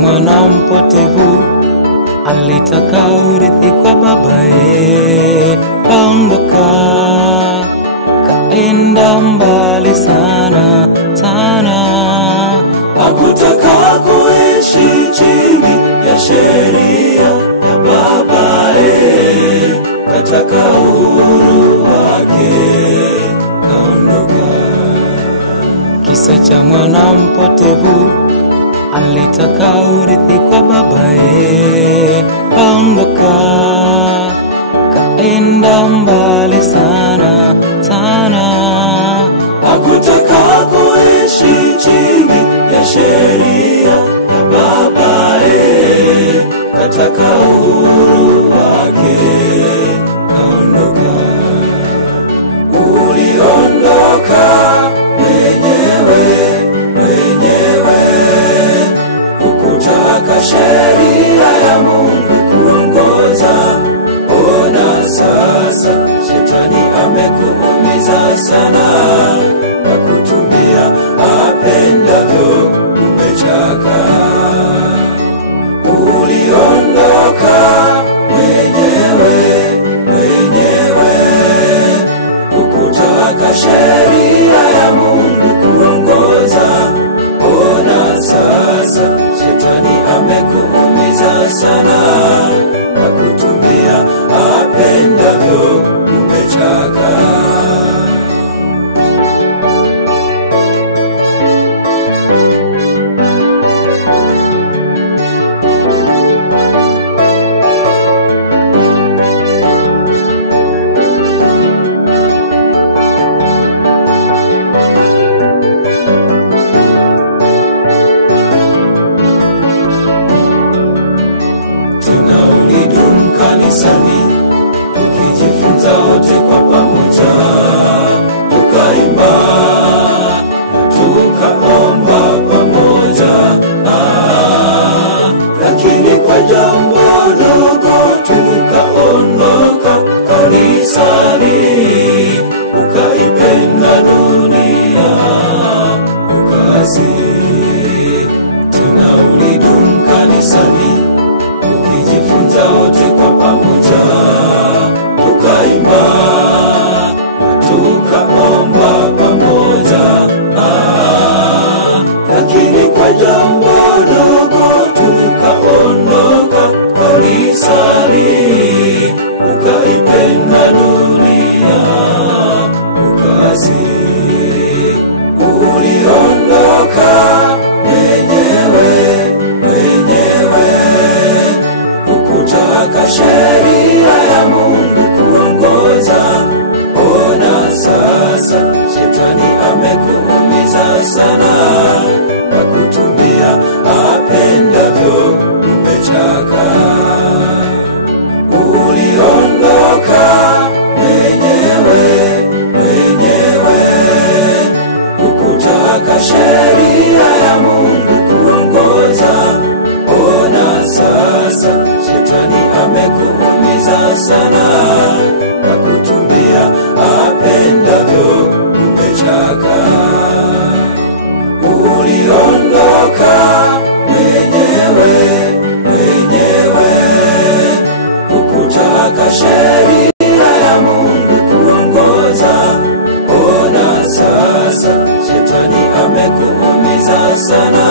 mwana mpotevu alitaka urithi kwa babaye, kaondoka kaenda mbali sana sana. Hakutaka kuishi chini ya sheria ya babaye, kataka uhuru wake, kaondoka. Kisa cha mwana mpotevu alitaka urithi kwa babaye, kaondoka kaenda mbali sana sana. Hakutaka kuishi chini ya sheria ya babaye, kataka uhuru wake, kaondoka. Uliondoka mwenyewe hukutaka sheria ya Mungu kuongoza. Ona sasa shetani amekuumiza sana, kakutumia apendavyo, umechaka. Uliondoka mwenyewe hukutaka sheria ya Mungu kuongoza. Ona sasa shetani amekuumiza sana, kakutumia apendavyo, umechaka. Kanisani tukijifunza wote kwa pamoja, tukaimba na tukaomba pamoja. Lakini kwa jambo dogo tukaondoka kanisani, ukaipenda dunia ukasi. Tena ulidumu kanisani tukijifunza wote kwa pamoja, tukaimba na tukaomba pamoja. Lakini kwa jambo dogo tukaondoka kanisani, ukaipenda dunia ukasi. Uliondoka mwenyewe hukutaka sheria ya Mungu kuongoza. Ona sasa shetani amekuumiza sana, kakutumia apendavyo, umechaka. Uliondoka mwenyewe hukutaka sheria ya Mungu kuongoza. Ona sasa shetani amekuumiza sana, kakutumia apendavyo, umechaka. Uliondoka mwenyewe hukutaka sheria ya Mungu kuongoza. Ona sasa shetani amekuumiza sana,